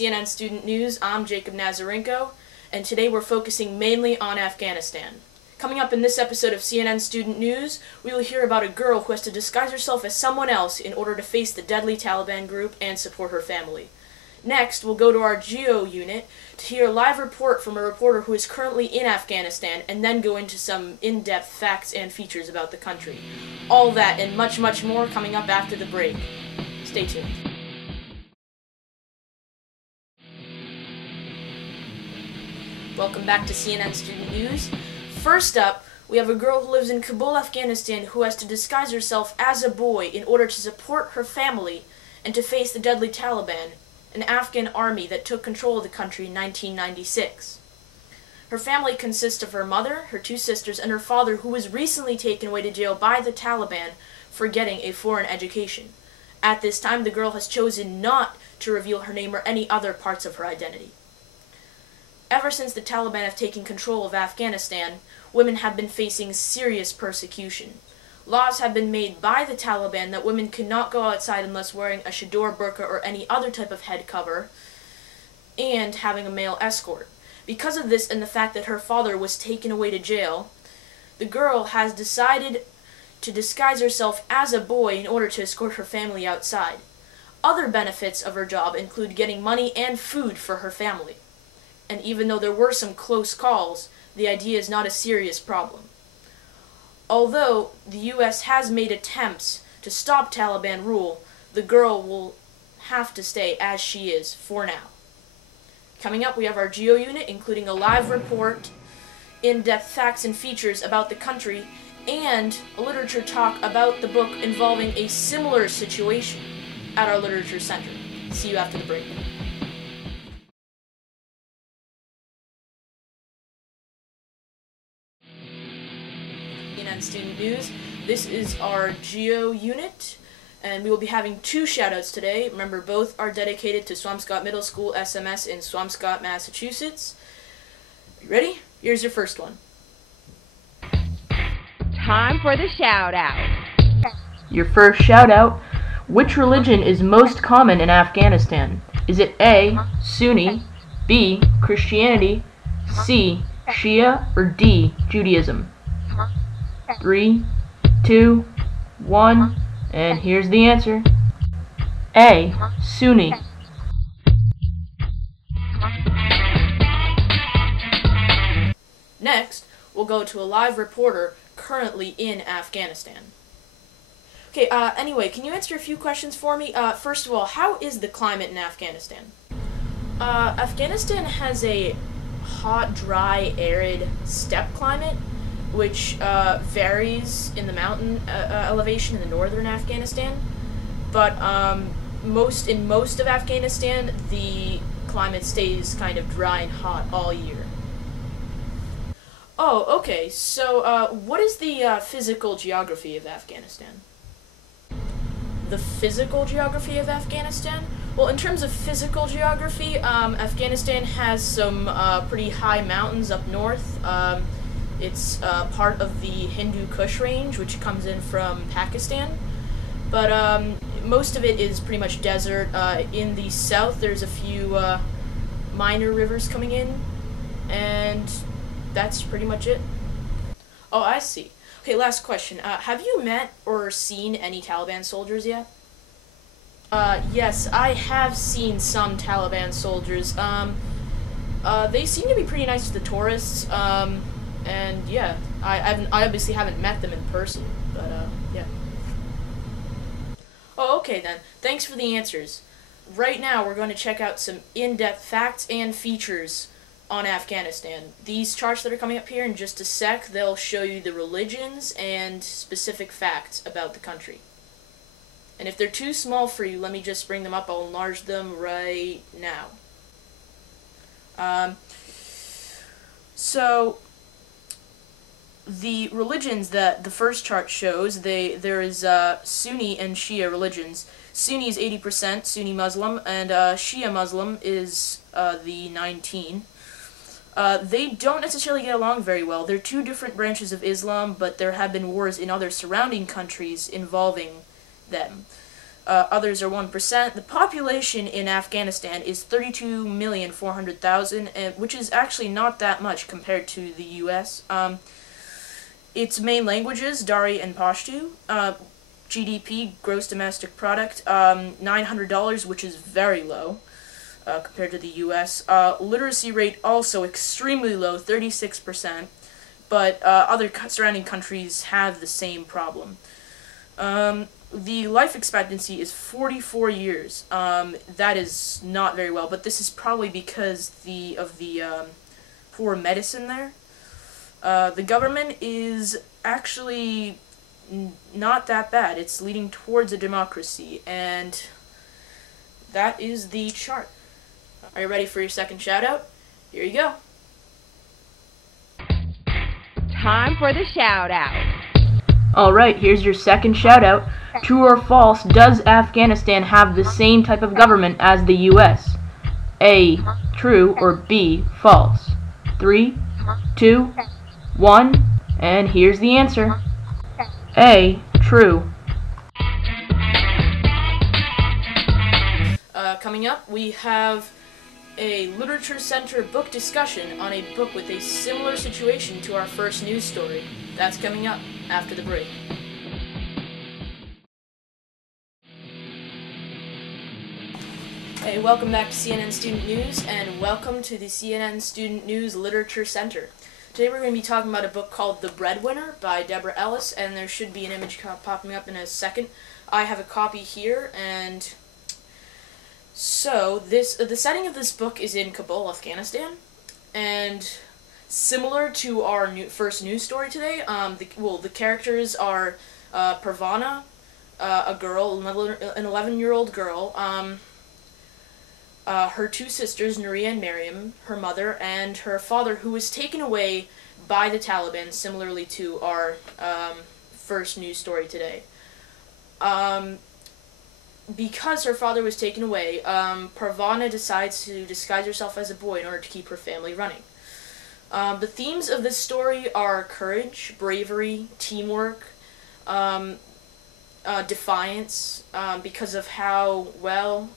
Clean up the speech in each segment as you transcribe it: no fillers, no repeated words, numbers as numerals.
CNN Student News. I'm Jacob Nazarenko, and today we're focusing mainly on Afghanistan. Coming up in this episode of CNN Student News, we will hear about a girl who has to disguise herself as someone else in order to face the deadly Taliban group and support her family. Next, we'll go to our Geo unit to hear a live report from a reporter who is currently in Afghanistan, and then go into some in-depth facts and features about the country. All that and much, much more coming up after the break. Stay tuned. Welcome back to CNN Student News. First up, we have a girl who lives in Kabul, Afghanistan, who has to disguise herself as a boy in order to support her family and to face the deadly Taliban, an Afghan army that took control of the country in 1996. Her family consists of her mother, her two sisters, and her father, who was recently taken away to jail by the Taliban for getting a foreign education. At this time, the girl has chosen not to reveal her name or any other parts of her identity. Ever since the Taliban have taken control of Afghanistan, women have been facing serious persecution. Laws have been made by the Taliban that women cannot go outside unless wearing a chador, burqa, or any other type of head cover, and having a male escort. Because of this and the fact that her father was taken away to jail, the girl has decided to disguise herself as a boy in order to escort her family outside. Other benefits of her job include getting money and food for her family. And even though there were some close calls, the idea is not a serious problem. Although the U.S. has made attempts to stop Taliban rule, the girl will have to stay as she is for now. Coming up, we have our Geo unit, including a live report, in-depth facts and features about the country, and a literature talk about the book involving a similar situation at our Literature Center. See you after the break. CNN Student News. This is our Geo unit, and we will be having two shoutouts today. Remember, both are dedicated to Swampscott Middle School SMS in Swampscott, Massachusetts. You ready? Here's your first one. Time for the shout-out. Your first shout-out. Which religion is most common in Afghanistan? Is it A, Sunni, B, Christianity, C, Shia, or D, Judaism? 3, 2, 1, and here's the answer. A, Sunni. Next, we'll go to a live reporter currently in Afghanistan. Okay, anyway, can you answer a few questions for me? First of all, how is the climate in Afghanistan? Afghanistan has a hot, dry, arid steppe climate, which varies in the mountain elevation in the northern Afghanistan, but in most of Afghanistan, the climate stays kind of dry and hot all year. Oh, okay, so what is the physical geography of Afghanistan? The physical geography of Afghanistan? Well, in terms of physical geography, Afghanistan has some pretty high mountains up north. It's part of the Hindu Kush range, which comes in from Pakistan. But most of it is pretty much desert. In the south, there's a few minor rivers coming in, and that's pretty much it. Oh, I see. Okay, last question. Have you met or seen any Taliban soldiers yet? Yes, I have seen some Taliban soldiers. They seem to be pretty nice to the tourists. And yeah, I obviously haven't met them in person, but yeah. Oh, okay then. Thanks for the answers. Right now, we're going to check out some in-depth facts and features on Afghanistan. These charts that are coming up here in just a sec, they'll show you the religions and specific facts about the country. And if they're too small for you, let me just bring them up. I'll enlarge them right now. So the religions that the first chart shows, there is Sunni and Shia religions. Sunni is 80% Sunni Muslim, and Shia Muslim is the 19%. They don't necessarily get along very well. They're two different branches of Islam, but there have been wars in other surrounding countries involving them. Others are 1%. The population in Afghanistan is 32,400,000, which is actually not that much compared to the U.S. Its main languages, Dari and Pashto. GDP, gross domestic product, $900, which is very low compared to the U.S. Literacy rate also extremely low, 36%, but other surrounding countries have the same problem. The life expectancy is 44 years. That is not very well, but this is probably because of the poor medicine there. The government is actually not that bad. It's leading towards a democracy, and that is the chart. Are you ready for your second shout out? Here you go. Time for the shout out. Alright, here's your second shout out. True or false, does Afghanistan have the same type of government as the US? A, true, or B, false? 3, 2, 1, and here's the answer. A, true. Coming up, we have a Literature Center book discussion on a book with a similar situation to our first news story. That's coming up after the break. Hey, welcome back to CNN Student News, and welcome to the CNN Student News Literature Center. Today we're going to be talking about a book called The Breadwinner by Deborah Ellis, and there should be an image popping up in a second. I have a copy here, and so the setting of this book is in Kabul, Afghanistan, and similar to our first news story today, the characters are Parvana, a girl, an 11-year-old girl, her two sisters, Nuria and Miriam, her mother, and her father, who was taken away by the Taliban, similarly to our first news story today. Because her father was taken away, Parvana decides to disguise herself as a boy in order to keep her family running. The themes of this story are courage, bravery, teamwork, defiance, because of how well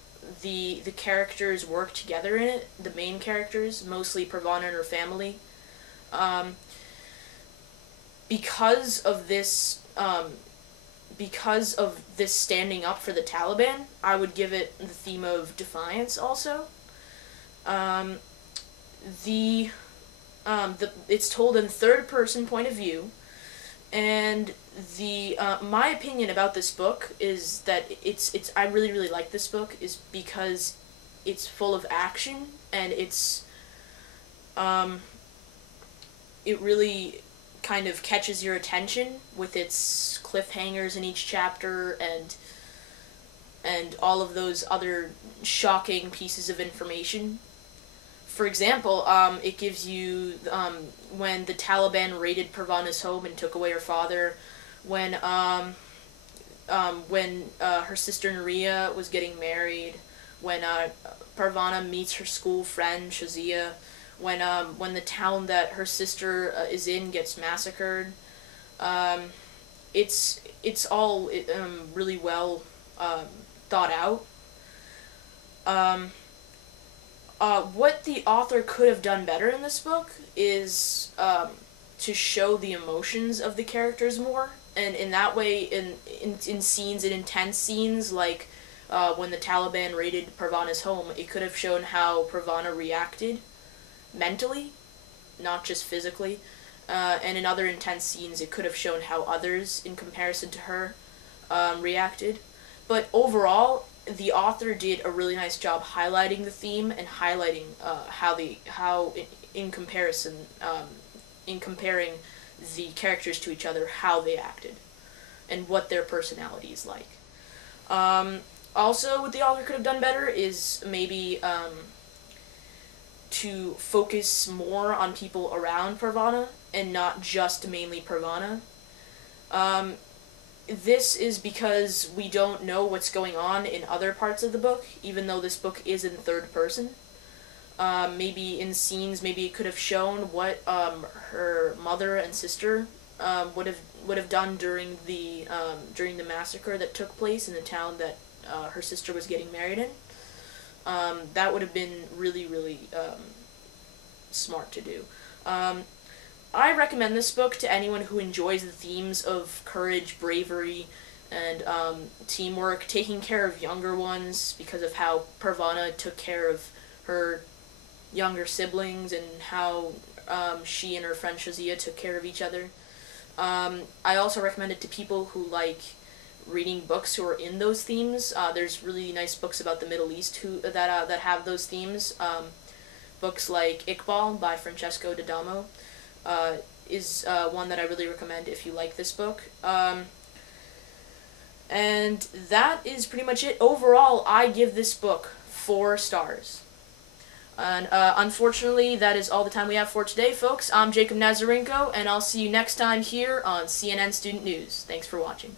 the characters work together in it, the main characters, mostly Parvana and her family. Because of this standing up for the Taliban, I would give it the theme of defiance also. It's told in third-person point of view, and my opinion about this book is that I really like this book is because it's full of action, and it really kind of catches your attention with its cliffhangers in each chapter and all of those other shocking pieces of information. For example, it gives you when the Taliban raided Parvana's home and took away her father, when her sister Nuria was getting married, when Parvana meets her school friend Shazia, when the town that her sister is in gets massacred. It's all really well thought out. What the author could have done better in this book is to show the emotions of the characters more, and in that way, in scenes, in intense scenes, like when the Taliban raided Parvana's home, it could have shown how Parvana reacted mentally, not just physically, and in other intense scenes, it could have shown how others, in comparison to her, reacted. But overall, the author did a really nice job highlighting the theme and highlighting in comparing the characters to each other, how they acted and what their personality is like. Also, what the author could have done better is maybe to focus more on people around Parvana and not just mainly Parvana. This is because we don't know what's going on in other parts of the book, even though this book is in third person. Maybe in scenes, maybe it could have shown what her mother and sister would have done during the massacre that took place in the town that her sister was getting married in. That would have been really, really smart to do. I recommend this book to anyone who enjoys the themes of courage, bravery, and teamwork, taking care of younger ones because of how Parvana took care of her younger siblings and how she and her friend Shazia took care of each other. I also recommend it to people who like reading books who are in those themes. There's really nice books about the Middle East that have those themes. Books like Iqbal by Francesco D'Adamo is one that I really recommend if you like this book. And that is pretty much it. Overall, I give this book 4 stars. And unfortunately, that is all the time we have for today, folks. I'm Jacob Nazarenko, and I'll see you next time here on CNN Student News. Thanks for watching.